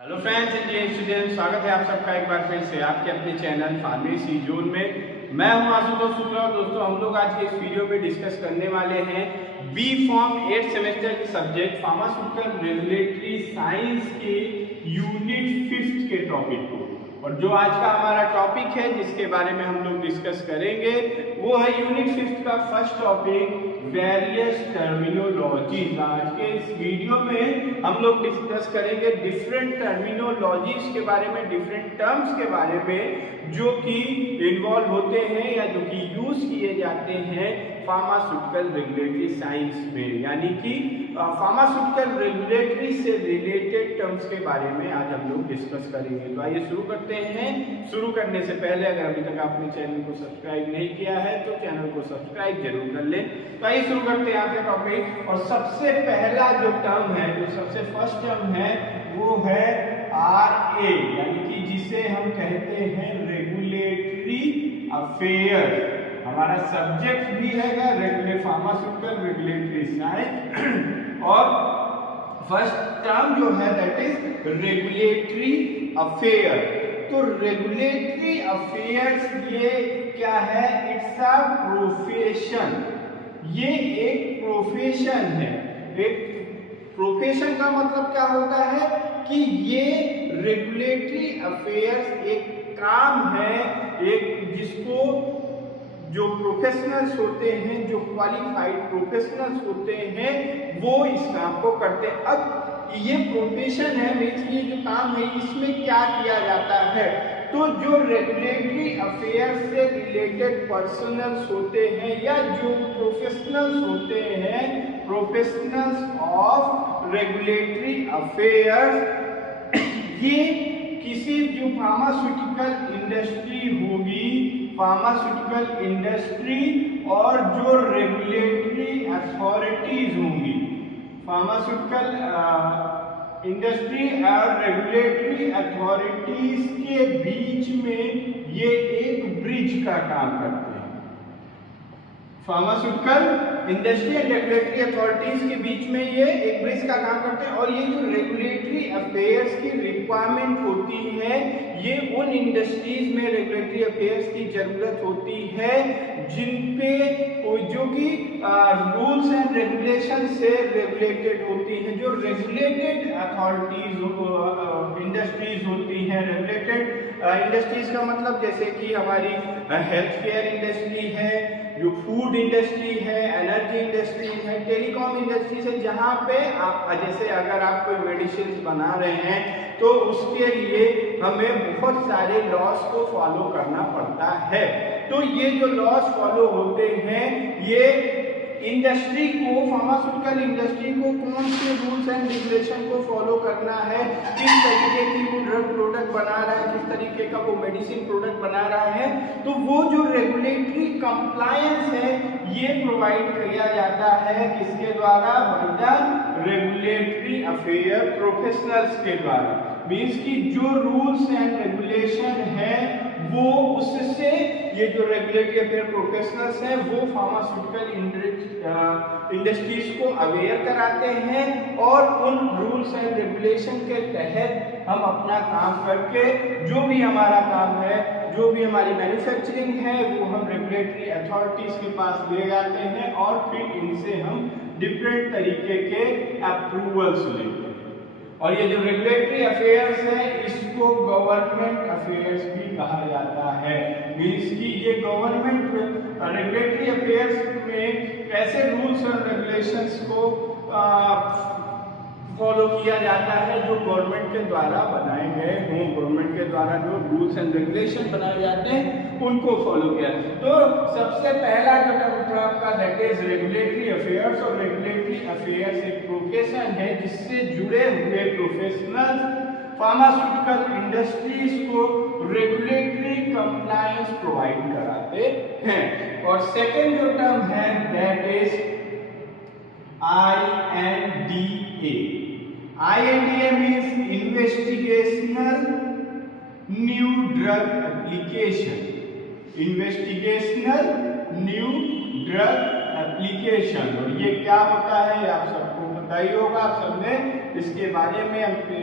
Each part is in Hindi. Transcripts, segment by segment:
हेलो फ्रेंड्स, इंडियन स्टूडेंट, स्वागत है आप सबका एक बार फिर से आपके अपने चैनल फार्मेसी जोन में। मैं हूं आशुतोष शुक्ला और दोस्तों हम लोग आज के इस वीडियो में डिस्कस करने वाले हैं बी फॉर्म 8 सेमेस्टर के सब्जेक्ट फार्मास्यूटिकल रेगुलेटरी साइंस के यूनिट 5 के टॉपिक को। और जो आज का हमारा टॉपिक है जिसके बारे में हम लोग डिस्कस करेंगे वो है यूनिट 5 का फर्स्ट टॉपिक वेरियस टर्मिनोलॉजीज। आज के इस वीडियो में हम लोग डिस्कस करेंगे डिफरेंट टर्मिनोलॉजीज के बारे में, डिफरेंट टर्म्स के बारे में जो कि इन्वॉल्व होते हैं या जो कि यूज किए जाते हैं फार्मास्यूटिकल रेगुलेटरी साइंस में, यानी कि फार्मास्यूटिकल रेगुलेटरी से रिलेटेड टर्म्स के बारे में आज हम लोग डिस्कस करेंगे। तो आइए शुरू करते हैं। शुरू करने से पहले अगर अभी तक आपने चैनल को सब्सक्राइब नहीं किया है तो चैनल को सब्सक्राइब जरूर कर लें। तो आइए शुरू करते हैं आज का टॉपिक। और सबसे पहला जो टर्म है, जो सबसे फर्स्ट टर्म है वो है RA, यानी कि जिसे हम कहते हैं रेगुलेटरी अफेयर। हमारा सब्जेक्ट भी है फार्मास्यूटिकल रेगुलेटरी साइंस और फर्स्ट टर्म जो है दैट इज रेगुलेटरी अफेयर। तो रेगुलेटरी अफेयर्स ये क्या है? It's a profession. ये एक प्रोफेशन है। एक प्रोफेशन का मतलब क्या होता है कि ये रेगुलेटरी अफेयर्स एक काम है, एक जिसको जो प्रोफेशनल्स होते हैं, जो क्वालिफाइड प्रोफेशनल्स होते हैं, वो इस काम को करते हैं। अब ये प्रोफेशन है, मीन्स ये जो काम है इसमें क्या किया जाता है? तो जो रेगुलेटरी अफेयर्स से रिलेटेड पर्सनल्स होते हैं या जो प्रोफेशनल्स होते हैं, प्रोफेशनल्स ऑफ रेगुलेटरी अफेयर्स, ये किसी जो फार्मास्यूटिकल इंडस्ट्री होगी, फार्मास्यूटिकल इंडस्ट्री और जो रेगुलेटरी अथॉरिटीज होंगी, फार्मास्यूटिकल इंडस्ट्री और रेगुलेटरी अथॉरिटीज के बीच में ये एक ब्रिज का काम करते हैं। Pharmaceutical industry and regulatory authorities के बीच में ये एक ब्रिज का काम करते हैं। और ये जो रेगुलेटरी अफेयर्स की रिक्वायरमेंट होती है, ये उन इंडस्ट्रीज में रेगुलेटरी अफेयर्स की जरूरत होती है जिन पे जो कि रूल्स एंड रेगुलेशन से रेगुलेटेड होती हैं। जो रेगुलेटेड अथॉरिटीज इंडस्ट्रीज होती हैं, रेगुलेटेड इंडस्ट्रीज का मतलब जैसे कि हमारी हेल्थ केयर इंडस्ट्री है, जो फूड इंडस्ट्री है, एनर्जी इंडस्ट्री है, टेलीकॉम इंडस्ट्रीज है, जहाँ पे आप जैसे अगर आप कोई मेडिसिन बना रहे हैं तो उसके लिए हमें बहुत सारे लॉस को फॉलो करना पड़ता है। तो ये जो लॉस फॉलो होते हैं, ये इंडस्ट्री को, फार्मास्यूटिकल इंडस्ट्री को कौन से रूल्स एंड रेगुलेशन को फॉलो करना है, किस तरीके की वो ड्रग प्रोडक्ट बना रहा है, किस तरीके का वो मेडिसिन प्रोडक्ट बना रहा है, तो वो जो रेगुलेटरी कंप्लायंस है ये प्रोवाइड किया जाता है किसके द्वारा? रेगुलेटरी अफेयर प्रोफेशनल्स के द्वारा। मीन्स कि जो रूल्स एंड रेगुलेशन है वो उससे ये जो रेगुलेटरी अफेयर प्रोफेशनल्स हैं वो फार्मास्यूटिकल इंडस्ट्रीज को अवेयर कराते हैं और उन रूल्स एंड रेगुलेशन के तहत हम अपना काम करके जो भी हमारा काम है, जो भी हमारी मैन्युफैक्चरिंग है, वो हम रेगुलेटरी अथॉरिटीज के पास ले जाते हैं और फिर इनसे हम डिफरेंट तरीके के अप्रूवल्स लेते हैं। और ये जो रेगुलेटरी अफेयर्स है इसको गवर्नमेंट अफेयर्स भी कहा जाता है। मीन्स कि ये गवर्नमेंट रेगुलेटरी अफेयर्स में कैसे रूल्स और रेगुलेशंस को फॉलो किया जाता है जो गवर्नमेंट के द्वारा बनाए गए हों, गवर्नमेंट के द्वारा जो रूल्स एंड रेगुलेशन बनाए जाते हैं उनको फॉलो किया। तो सबसे पहला जो टर्म आपका दैट इज रेगुलेटरी अफेयर्स। और रेगुलेटरी अफेयर्स एक प्रोफेशन है जिससे जुड़े हुए प्रोफेशनल्स फार्मास्यूटिकल इंडस्ट्रीज को रेगुलेटरी कंप्लायंस प्रोवाइड कराते हैं। और सेकेंड जो टर्म है that is INDA। INDA means investigational new drug application। investigational new drug application। और ये क्या होता है आप सबको पता ही होगा, आप सबने इसके बारे में अपने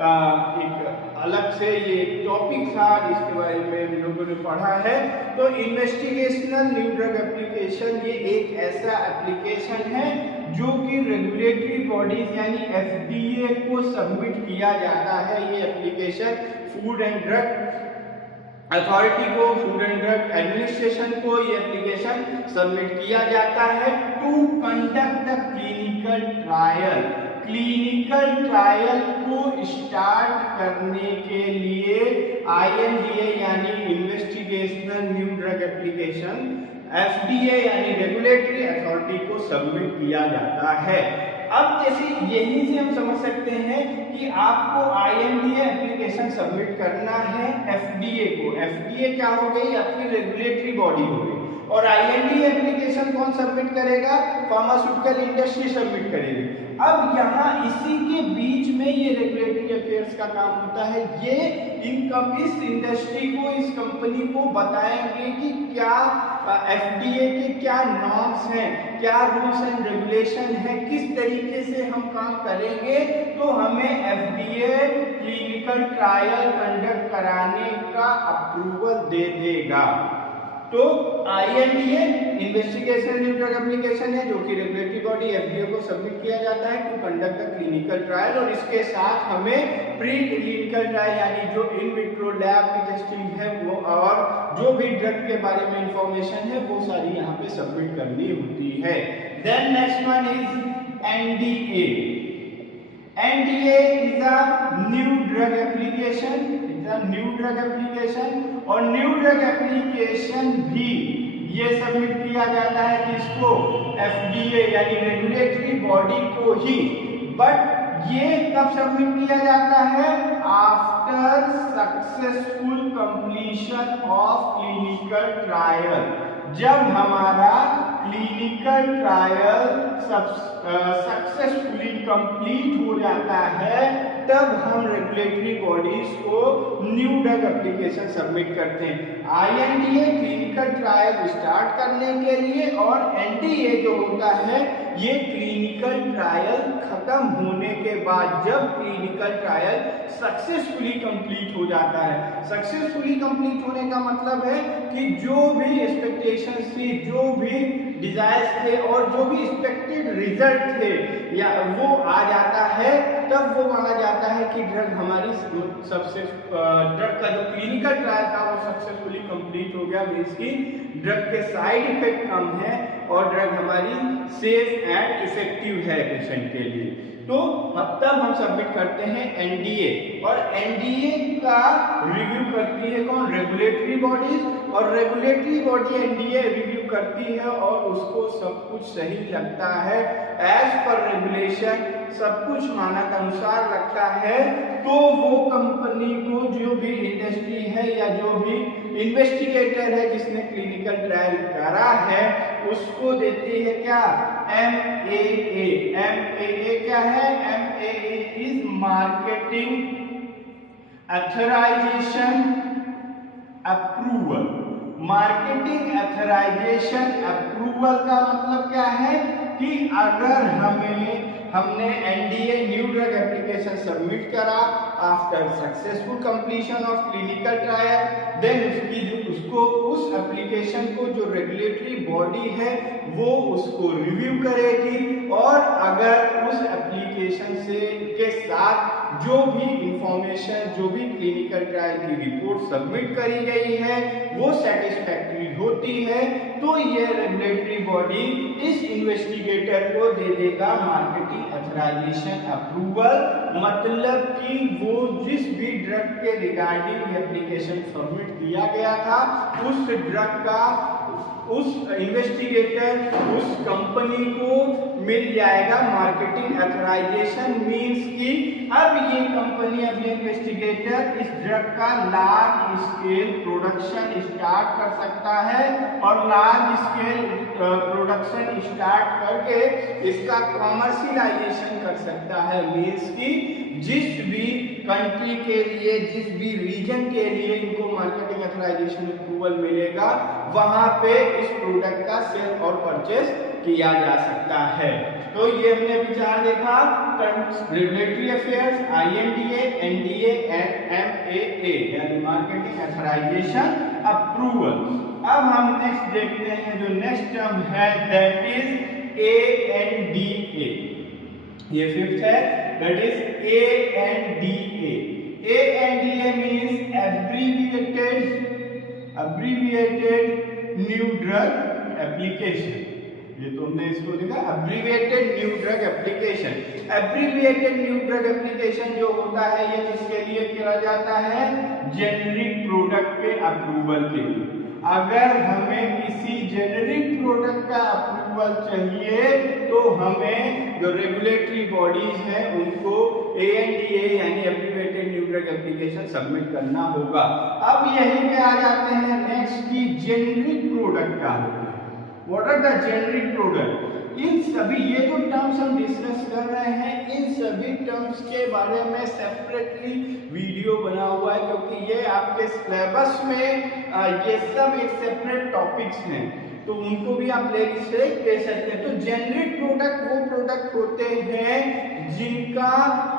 एक अलग से ये एक टॉपिक था जिसके बारे में हम लोगों ने पढ़ा है। तो इन्वेस्टिगेशनल न्यू ड्रग एप्लीकेशन ये एक ऐसा एप्लीकेशन है जो कि रेगुलेटरी बॉडीज यानी FDA को सबमिट किया जाता है। ये application food and drug authority को, फूड एंड ड्रग एडमिनिस्ट्रेशन को ये एप्लीकेशन सबमिट किया जाता है to conduct the clinical trial. Clinical trial को स्टार्ट करने के लिए INDA यानी investigational new drug application FDA यानी रेगुलेटरी अथॉरिटी को सबमिट किया जाता है। अब जैसे यहीं से हम समझ सकते हैं कि आपको INDA एप्लीकेशन सबमिट करना है FDA को। FDA क्या हो गई? आपकी रेगुलेटरी बॉडी हो गई। और INDA एप्लीकेशन कौन सबमिट करेगा? फार्मास्यूटिकल इंडस्ट्री सबमिट करेगी। अब यहाँ इसी के बीच में ये रेगुलेटरी अफेयर्स का काम होता है। ये इस इंडस्ट्री को, इस कंपनी को बताएंगे कि क्या FDA के क्या नॉर्म्स हैं, क्या रूल्स एंड रेगुलेशन है, किस तरीके से हम काम करेंगे तो हमें FDA क्लिनिकल ट्रायल कंडक्ट कराने का अप्रूवल दे देगा। तो INDA investigation new drug application है जो कि रेगुलेटरी बॉडी FDA को सबमिट किया जाता है to conduct the clinical trial. और इसके साथ हमें प्री क्लिनिकल ट्रायल यानी जो इन विट्रो लैब की टेस्टिंग है वो और जो भी ड्रग के बारे में इंफॉर्मेशन है वो सारी यहाँ पे सबमिट करनी होती है। Then next one is NDA। NDA is a new drug application, new drug application. और न्यू ड्रग एप्लीकेशन भी ये सबमिट किया जाता है किसको? FDA यानी रेगुलेटरी बॉडी को ही। बट ये कब सबमिट किया जाता है? After successful completion of clinical trial. जब हमारा क्लिनिकल ट्रायल सक्सेसफुली कंप्लीट हो जाता है तब हम रेगुलेटरी बॉडीज को न्यू ड्रग एप्लीकेशन सबमिट करते हैं। INDA क्लिनिकल ट्रायल स्टार्ट करने के लिए और NDA जो होता है ये क्लिनिकल ट्रायल खत्म होने के बाद, जब क्लिनिकल ट्रायल सक्सेसफुली कंप्लीट हो जाता है। सक्सेसफुली कंप्लीट होने का मतलब है कि जो भी एक्सपेक्टेशंस थी, जो भी डिजायर्स थे और जो भी एक्सपेक्टेड रिजल्ट थे या वो आ जाता है, तब वो माना जाता है कि ड्रग हमारी सबसे ड्रग का जो क्लिनिकल ट्रायल था वो सक्सेसफुली कंप्लीट हो गया। मींस की ड्रग के साइड इफेक्ट कम है और ड्रग हमारी सेफ एंड इफेक्टिव है पेशेंट के लिए। तो तब हम सबमिट करते हैं NDA। और NDA का रिव्यू करती है कौन? Regulatory bodies. और रेगुलेटरी बॉडी NDA रिव्यू करती है और उसको सब कुछ सही लगता है, एज पर रेगुलेशन सब कुछ मानक अनुसार लगता है, तो वो कंपनी को, जो भी इंडस्ट्री है या जो भी इन्वेस्टिगेटर है जिसने क्लिनिकल ट्रायल करा है, उसको देती है क्या? MAA। MAA क्या है? MAA is marketing authorization approval. Marketing authorization approval का मतलब क्या है कि अगर हमने NDA new drug application submit करा after successful completion of clinical trial, then उसको उस एप्लीकेशन को जो रेगुलेटरी बॉडी है वो उसको रिव्यू करेगी। और अगर उस एप्लीकेशन के साथ जो भी इंफॉर्मेशन, जो भी क्लिनिकल ट्रायल की रिपोर्ट सबमिट करी गई है वो सेटिस्फैक्टरी होती है, तो ये रेगुलेटरी बॉडी इस इन्वेस्टिगेटर को दे देगा मार्केटिंग ऑथराइजेशन अप्रूवल। मतलब कि वो जिस भी ड्रग के रिगार्डिंग एप्लीकेशन सबमिट किया गया था उस ड्रग का उस इन्वेस्टिगेटर, उस कंपनी को मिल जाएगा मार्केटिंग ऑथराइजेशन। मींस कि अब ये कंपनी, अब ये इन्वेस्टिगेटर इस ड्रग का लार्ज स्केल प्रोडक्शन स्टार्ट कर सकता है और लार्ज स्केल प्रोडक्शन स्टार्ट करके इसका कॉमर्शियलाइजेशन कर सकता है। मींस कि जिस भी कंट्री के लिए, जिस भी रीजन के लिए इनको मार्केटिंग ऑथराइजेशन अप्रूवल मिलेगा वहां पे इस प्रोडक्ट का सेल और परचेस किया जा सकता है। तो ये हमने विचार देखा regulatory affairs, INDA, NDA and MAA यानी मार्केटिंग अथॉराइजेशन अप्रूवल। अब हम नेक्स्ट देखते हैं जो नेक्स्ट टर्म है दैट इज ANDA। ये फिफ्थ है, that is ANDA। ANDA means abbreviated new drug application. ये तुमने इसको देखा, abbreviated new drug application. Abbreviated new drug application जो होता है ये किसके लिए किया जाता है? जेनेरिक प्रोडक्ट के अप्रूवल के लिए। अगर हमें किसी जेनेरिक प्रोडक्ट का अप्रूवल चाहिए तो हमें जो रेगुलेटरी बॉडीज हैं उनको ANDA यानी abbreviated new drug application submit करना होगा। अब यहीं पे आ जाते हैं नेक्स्ट की जेनेरिक प्रोडक्ट का होगा। What are the generic product? इन सभी ये जो टर्म्स हम डिस्कस कर रहे हैं इन सभी टर्म्स के बारे में सेपरेटली वीडियो बना हुआ है, क्योंकि ये आपके सिलेबस में ये सब एक सेपरेट टॉपिक्स हैं, तो उनको भी आप प्लेलिस्ट से ले सकते हैं। तो जेनेरिक प्रोडक्ट वो प्रोडक्ट होते हैं जिनका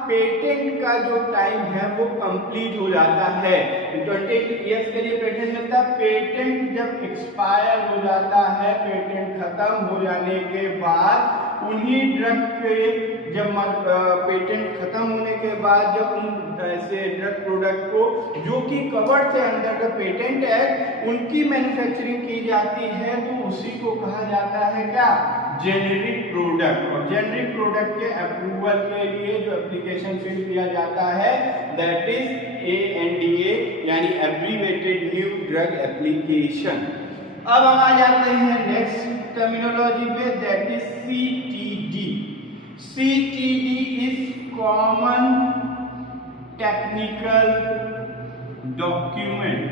पेटेंट का जो टाइम है वो कंप्लीट हो जाता है। 20 इयर्स के लिए पेटेंट मिलता है। पेटेंट जब एक्सपायर हो जाता है, पेटेंट खत्म हो जाने के बाद उन्हीं ड्रग के जब पेटेंट खत्म होने के बाद जब उन ऐसे ड्रग प्रोडक्ट को जो कि कवर्ड थे अंडर द पेटेंट एक्ट उनकी मैन्युफैक्चरिंग की जाती है तो उसी को कहा जाता है क्या? Generic product. और जेनेरिक प्रोडक्ट के अप्रूवल के लिए जो एप्लीकेशन फिल किया जाता है दैट इज ANDA यानी एब्रीविएटेड न्यू ड्रग एप्लीकेशन। अब हम आ जाते हैं नेक्स्ट टर्मिनोलॉजी पे that is CTD। CTD is common technical document.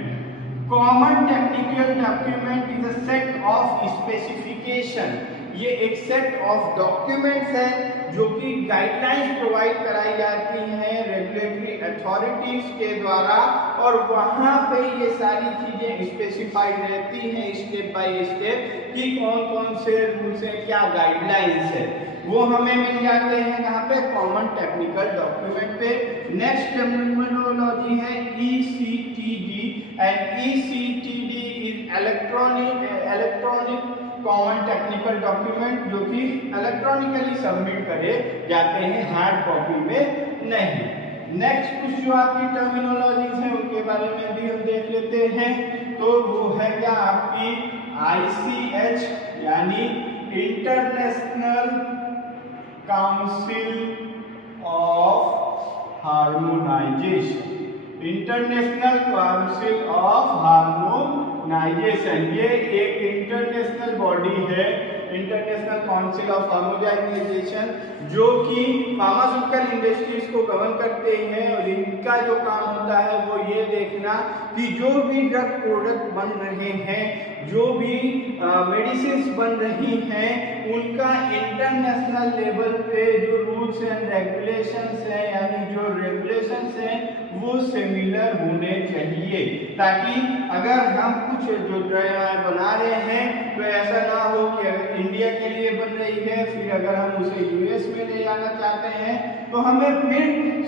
Common technical document is a set of specification. ये एक सेट ऑफ डॉक्यूमेंट्स है जो कि गाइडलाइंस प्रोवाइड कराई जाती हैं रेगुलेटरी अथॉरिटीज के द्वारा, और वहां पे ये सारी चीजें स्पेसिफाइड रहती हैं स्टेप बाय स्टेप कि कौन कौन से रूल्स हैं, क्या गाइडलाइंस है, वो हमें मिल जाते हैं कहाँ पे? कॉमन टेक्निकल डॉक्यूमेंट पे। नेक्स्ट टर्मिनोलॉजी है ECTD and ECTD is electronic common technical document जो कि इलेक्ट्रॉनिकली सबमिट करे जाते हैं, हार्ड कॉपी में नहीं। नेक्स्ट कुछ जो आपकी टर्मिनोलॉजीज हैं उनके बारे में भी हम देख लेते हैं। तो वो है क्या आपकी ICH यानी international council of harmonisation. International council of harmonisation ये एक इंटरनेशनल बॉडी है, इंटरनेशनल काउंसिल ऑफ हार्मोनाइजेशन, जो कि फार्मास्यूटिकल इंडस्ट्रीज को गवर्न करते हैं। और इनका जो काम होता है वो ये देखना कि जो भी ड्रग प्रोडक्ट बन रहे हैं, जो भी मेडिसिन बन रही हैं, उनका इंटरनेशनल लेवल पे जो रूल्स एंड रेगुलेशंस हैं यानी जो रेगुलेशंस हैं वो सिमिलर होने चाहिए, ताकि अगर हम कुछ जो बना रहे हैं तो ऐसा ना हो कि अगर इंडिया के लिए बन रही है फिर अगर हम उसे US में ले जाना चाहते हैं तो हमें फिर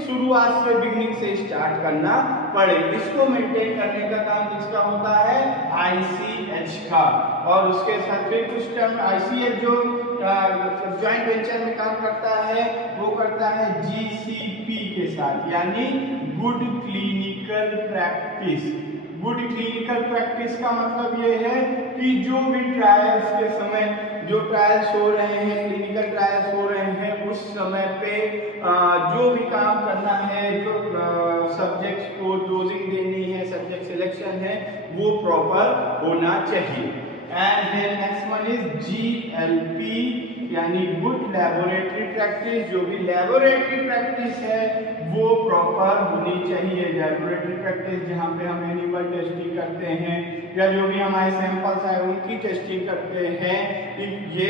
शुरुआत से बिगनिंग से स्टार्ट करना पड़े। इसको मेंटेन करने का काम किसका होता है? ICH का। और उसके साथ फिर कुछ टर्म ICH जो ज्वाइंट वेंचर में काम करता है वो करता है GCP के साथ यानी good clinical practice. Good clinical practice का मतलब ये है कि जो भी ट्रायल्स के समय जो ट्रायल्स हो रहे हैं, क्लिनिकल ट्रायल्स हो रहे हैं, उस समय पे जो भी काम करना है, जो सब्जेक्ट्स को डोजिंग देनी है, सब्जेक्ट सिलेक्शन है, वो प्रॉपर होना चाहिए। And then next one is GLP यानी गुड लेबोरेटरी प्रैक्टिस। जो भी लेबोरेटरी प्रैक्टिस है वो प्रॉपर होनी चाहिए। लेबोरेटरी प्रैक्टिस जहाँ पे हम एनिमल टेस्टिंग करते हैं या जो भी हमारे सैंपल्स आए उनकी टेस्टिंग करते हैं, ये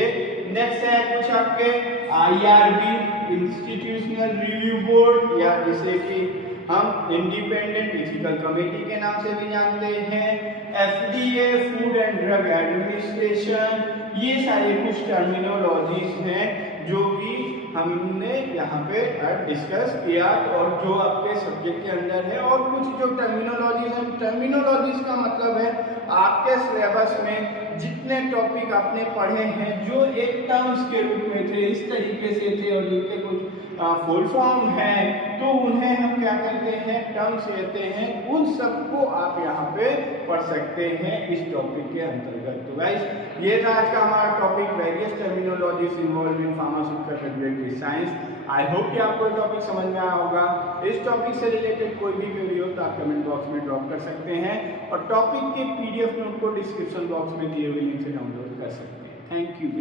नेक्स्ट है कुछ आपके IRB इंस्टीट्यूशनल रिव्यू बोर्ड या जिसे कि हम इंडिपेंडेंट एथिकल कमेटी के नाम से भी जानते हैं। FDA food and drug administration, ये सारे कुछ टर्मिनोलॉजीज हैं जो कि हमने यहाँ पे डिस्कस किया, और जो आपके सब्जेक्ट के अंदर है, और कुछ जो टर्मिनोलॉजीज है, टर्मिनोलॉजीज का मतलब है आपके सिलेबस में जितने टॉपिक आपने पढ़े हैं जो एक टर्म्स के रूप में थे, इस तरीके से थे, और जिनके कुछ फुल फॉर्म है, तो उन्हें हम क्या कहते हैं, टर्म्स कहते हैं। उन सबको आप यहाँ पे पढ़ सकते हैं इस टॉपिक के अंतर्गत। तो गाइस, ये था आज का हमारा topic, various terminologies involve in pharmaceutical regulatory science. I hope कि आपको ये टॉपिक समझ में आया होगा। इस टॉपिक से रिलेटेड कोई भी क्वेरी हो तो आप कमेंट बॉक्स में ड्रॉप कर सकते हैं, और टॉपिक के PDF नोट को डिस्क्रिप्शन बॉक्स में दिए हुए लिंक से डाउनलोड कर सकते हैं। Thank you.